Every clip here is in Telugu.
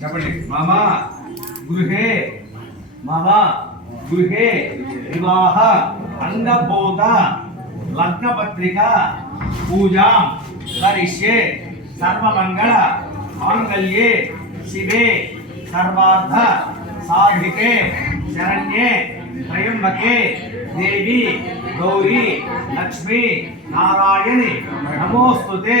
చెప్పండి. మామ గృహే మామ గృహే వివాహ అంగభూత లగ్నపత్రిక పూజా కరిష్యే సర్వమంగళ మాంగళ్యే శివే సర్వార్థ సాధికే శరణ్యే త్రయంబకే దేవి గౌరీ లక్ష్మి నారాయణి నమోస్తుతే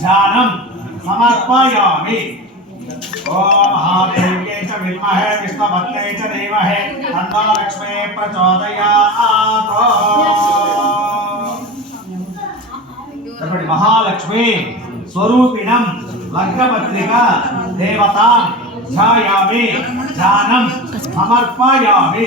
जानम समर्पयामि। ओम महादेव्ये च विमहे विद्महे भक्ते च देवहे अन्ना लक्ष्मे प्रचोदयात्। तर्पणि महालक्ष्मी, स्वरूपिणं लग्नपत्रिका देवतां ध्यायामि जानम समर्पयामि।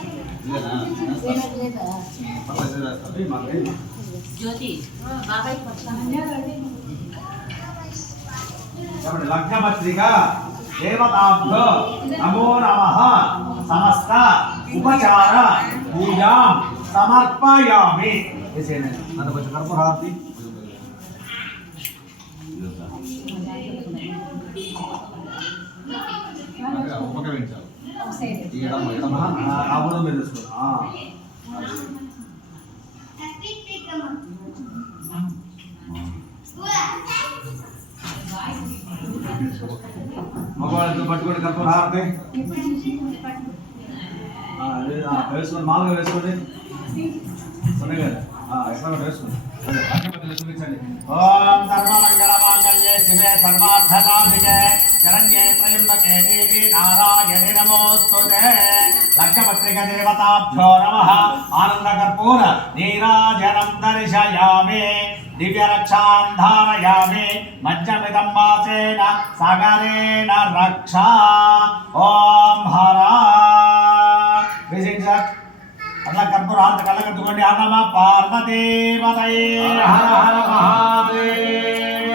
జ్యోతి బాబాయ్ లగ్నపత్రిక దేవతాభ్యో నమో నమః సమస్త ఉపచార పూజాం సమర్పయామి. అంత కొంచెం కర్పూరారతి ఆవులో మీరు తీసుకోండి. ఆ. మగవాళ్ళతో పట్టుకోండి కర్పూరారతి ఆ, అదే, ఆ, వేసుకోండి మామూలుగా వేసుకోండి ఉన్నాయి కదా ఆ, ఎట్లా కూడా వేసుకోండి అదే, అగ్నిపత్రికలు చూపించండి ఓం సర్వమంగళ మాంగళ్యే శివే సర్వార్థ లగ్నపత్రిక దేవతాభ్యో నమః నీరాజనం దర్శయామి దివ్యరక్షాన్ ధారయామి మజ్జమిదం వాసేన సగరేణ రక్ష. ఓం హర. అట్లా కర్పూర అంత కళ్ళ కట్టుకోండి. అన్నమ పార్వతీ హర హర మహాదేవ.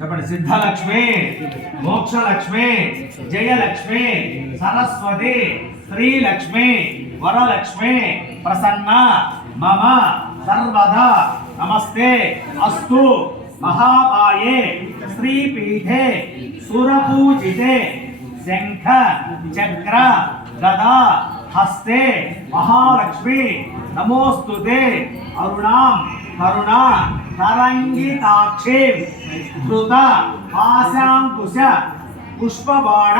చెప్పండి సిద్ధలక్ష్మి మోక్షలక్ష్మి జయలక్ష్మి సరస్వతి శ్రీలక్ష్మి వరలక్ష్మి ప్రసన్న మమ సర్వదా నమస్తే అస్తు మహాపాయే శ్రీపీఠే సురపూజితే శంఖ చక్ర గదా हस्ते महालक्ष्मी। नमोस्तु दे अरुणाम करुणा तरङ्गिताक्षी। कृत पाशाङ्कुश पुष्पबाण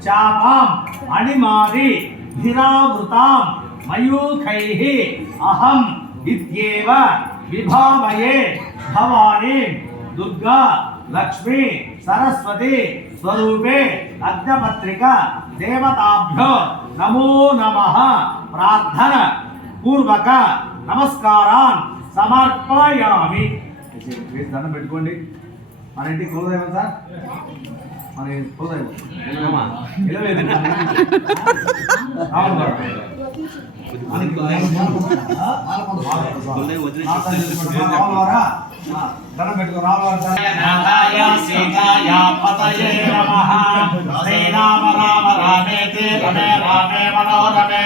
चापाम् अणिमादि धिरावृतां मयूखैः अहम् इत्येव विभावये भवानी दुर्गा, लक्ष्मी, सरस्वती, स्वरूपे अग्नपत्रिका, देवताभ्यो। నమో నమః ప్రార్థన పూర్వక నమస్కారాన్ సమర్పయామి వేసి దండం పెట్టుకోండి మన ఇంటికి కులదైవం సార్ మన కులదైవం ఇలవేది రావును పెట్టుకో శ్రీరామ రామ రామేతి రమే రామే మనోరమే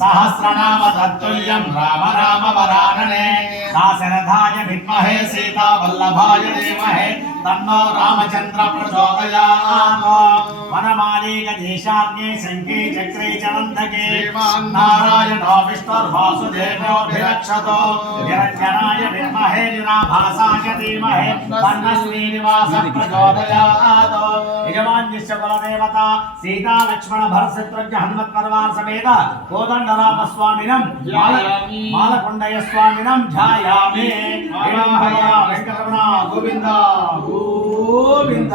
సహస్రనామ తత్తుల్యం రామ రామ వరాననే దాశరథాయ విద్మహే సీతా వల్లభాయ ధీమహే తన్నో రామచంద్ర ప్రచోదయాత్. వనమాలీక దేశాన్యే శంఖే చక్రే చనందకే శ్రీమాన్ నారాయణో విష్ణుర్వాసుదేవో విరక్షతో. నిరంజనాయ విద్మహే నిరాభాసాయ ధీమహే తన్న శ్రీనివాస ప్రచోదయాత్. యజమాన్యస్య కులదేవత సీతా లక్ష్మణ భరత శత్రుఘ్న హనుమత్ పర్వాన్ సమేత గోవింద.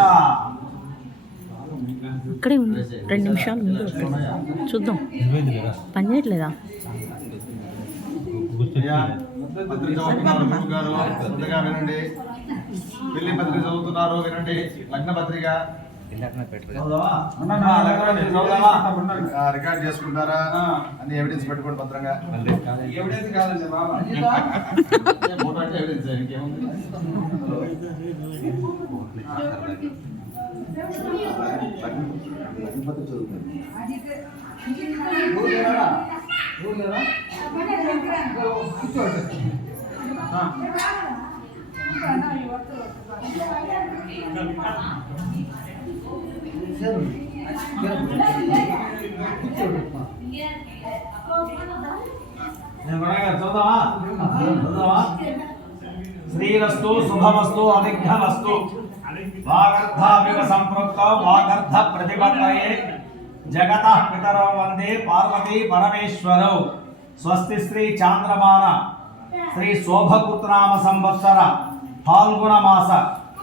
ఇక్కడే ఉంది రెండు నిమిషాలు ముందు వస్తుంది. చూద్దాం. పని చేయట్లేదా? వినండి. పెళ్ళి పత్రిక చదువుతున్నారు వినండి. లగ్న పత్రిక. రికార్డ్ చేసుకుంటారా అన్ని ఎవిడెన్స్ పెట్టుకోండి భద్రంగా. ఎవిడెన్స్ చదువుదామా చదువుదామా శ్రీరస్తు శుభమస్తు అవిఘ్నమస్తు వాగర్ధావివ సంపృక్త వాగర్ధ ప్రతిపత్తయే జగత పితరౌ వందే పార్వతీ పరమేశ్వరౌ. స్వస్తి శ్రీ చాంద్రమాన శ్రీ శోభకృతనామ సంవత్సర ఫాల్గుణ మాస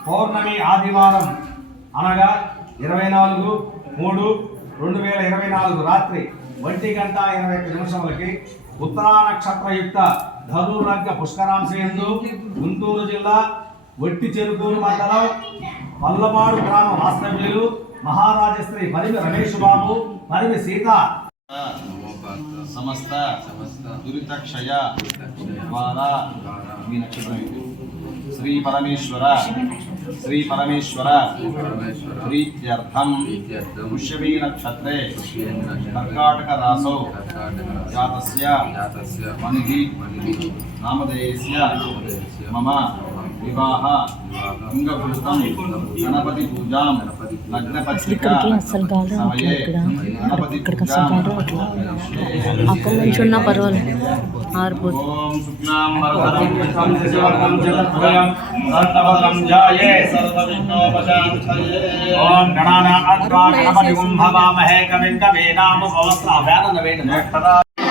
పౌర్ణమి ఆదివారం. అనగా ఇరవై నాలుగు మూడు రెండు వేల ఇరవై నాలుగు రాత్రి ఒంటి గంట ఇరవై ఒక్క నిమిషములకి ఉత్తరా నక్షత్రయుక్త ధనుర్లగ్న పుష్కరాంశయందు గుంటూరు జిల్లా ఒట్టి చెరుకూరు మండలం పల్లమాడు గ్రామ వాస్తవ్యులు మహారాజశ్రీ పరిమి రమేష్ బాబు పరిమి సీత. సమస్త దురిత క్షయ ద్వారా మీ నక్షత్రం ఇది శ్రీ పరమేశ్వర. శ్రీ పరమేశ్వర ప్రీత్యర్థం. పుష్యమీ నక్షత్రే కర్కాటక రాసౌ జాతస్య. మనిహి నామధేయస్య. మమ. వివాహ అంగభూతం గణపతి పూజాం లగ్న పత్రిక ఇక్కడికి అస్సలు గాలి రావట్లేదు ఇక్కడ గణపతి ఇక్కడికి అస్సలు గాలి రావట్లేదు అక్కడ నుంచి ఉన్నా పర్వాలేదు ఆరిపోతుంది ఓం శుక్లాం వరదరం విష్ణుం శశివర్ణం చతుర్భుజం సర్వభద్రం ధ్యాయే సర్వవిఘ్నోపశాంతయే ఓం గణానాత్వా గణపతి కుంభవామహే కవిం కవీనామ పవస్త్ర వ్యాన వేణ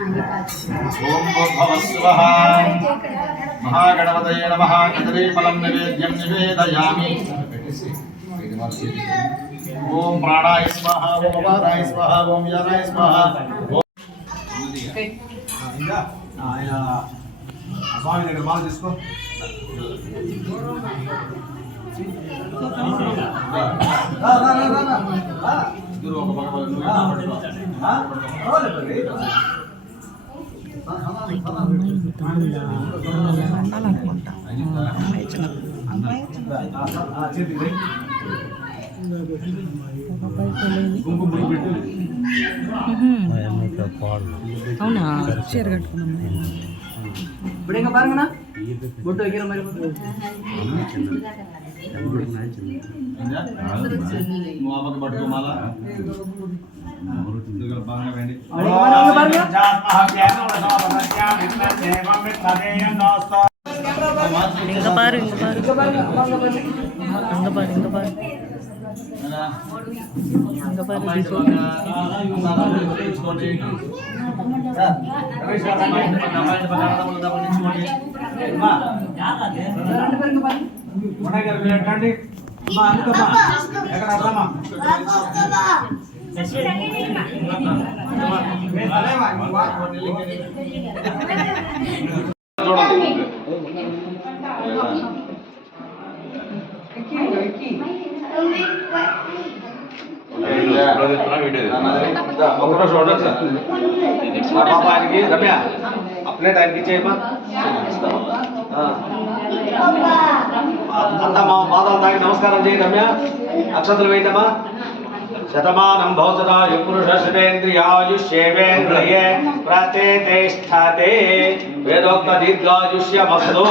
ఓం భూర్భువస్సువః మహాగణపతయే నమః కదలీఫలం నైవేద్యం నివేదయామి ఓం ప్రాణాయ స్వాహ ఓం అపారాయ స్వాహ ఓం యానాయ స్వాహ ఆయన స్వామి దగ్గర మాల తీసుకో రా, రా, రా, రా, రా. రా. ఇద్దరు ఒక పక్క పక్క అన్నాలనుకుంటాం అమ్మాయి చిన్న అమ్మాయి అవునా? చీర కట్టుకున్నాం. ఇప్పుడు ఇంకా బాగా బొట్టు వైఖరి మరి. ఏందా? నువ్వు ఆ పక్క ఇంకా పారు ఇంకా పారు ఇంకా పారు ఇంకా పారు ఎలా? ఇంకా పారు అమ్మాయి దీపం అమ్మాయి తెచ్చుకోండి. అమ్మాయి పక్కన డబ్బులు తెచ్చుకోండి. ఎక్కడ అర్థమా చూడండి ఒకటో చూడండి సార్ మా పాప ఆయనకి రమ్య అప్లేట్ ఆయనకి ఇచ్చేయమ్మా ఆ. అంతా మా పాదాలు తాగి నమస్కారం చేయి రమ్య అక్షతలు వేయటమ్మా శతమానం భవసదాయు పురుష శతేంద్రియాయుష్యేవేంద్రియే ప్రతిష్టతే వేదోక్త దీర్ఘాయుష్యమస్తు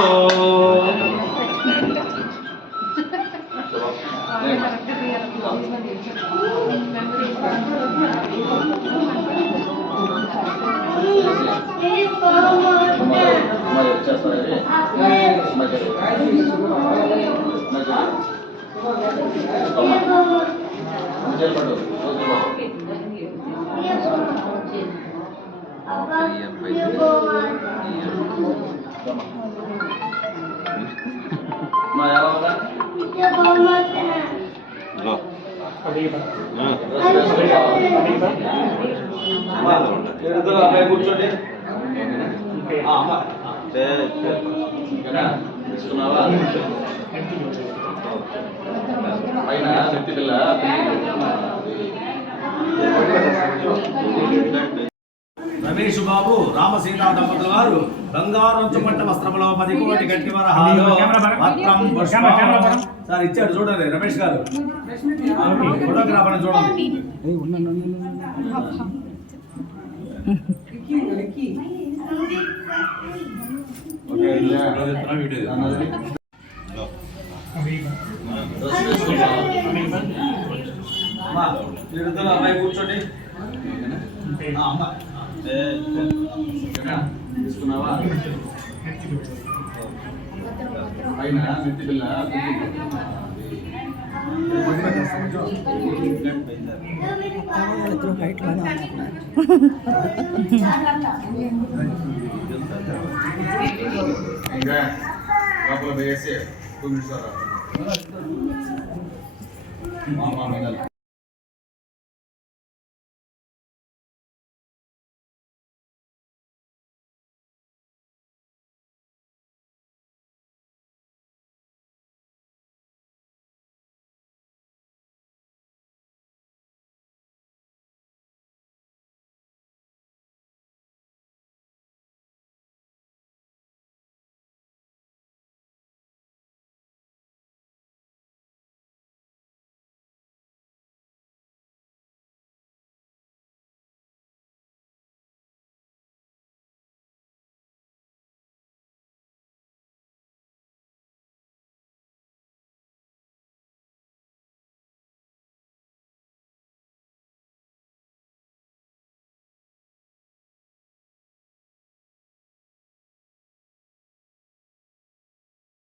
చేతులు అబ్బాయి కూర్చోండి ఆ, అమ్మ ఓకేనా? తీసుకున్నావా పైన నెత్తి పిల్ల రమేష్ బాబు రామసీతా దంపతుల వారు బంగారం చుమ్మట్ట వస్త్రములో పది కోటి గట్టి వరహాలు. వస్త్రం. సార్ ఇచ్చాడు చూడండి రమేష్ గారు. ఫోటోగ్రాఫర్ చూడండి. అన్నది అమ్మాయి కూర్చోండి తీసుకున్నావా? పైన నెత్తి పిల్ల ఇంకా లోపల వేసి టూ మినిట్స్ మా మా మీద